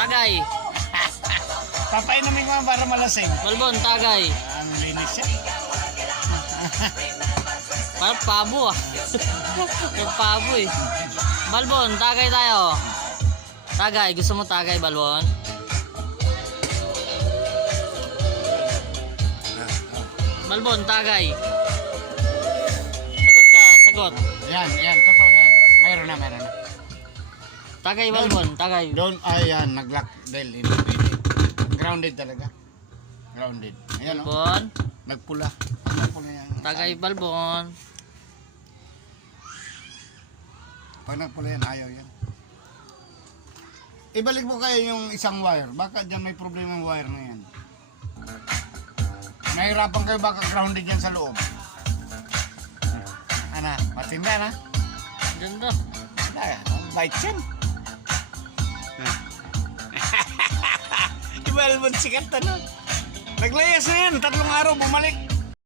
Tagay. Papainumin ko nga para malasing. Balbon, tagay. Ang linis siya. Parang pabo ah. Yung pabo eh. Balbon, tagay tayo. Tagay, gusto mo tagay, Balbon? Balbon, tagay. Sagot ka, sagot. Yan, totoo na yan. Mayroon na. Tagay, Balbon, tagay. Doon, yan, nag-lock dahil hindi. Grounded talaga. Grounded. Ayan o. Balbon, Nagpula. Nagpula yan. tagay, Balbon. Pag nagpula yan, ayaw yan. Ibalik mo kayo yung isang wire. Baka dyan may problema yung wire na yan. Nahirapan kayo baka grounded yan sa loob. Ano? Matinda na? Ganda. Wala yan. Bite yan. Ibalbon sikat na nun. Naglayas na yun. 3 araw bumalik.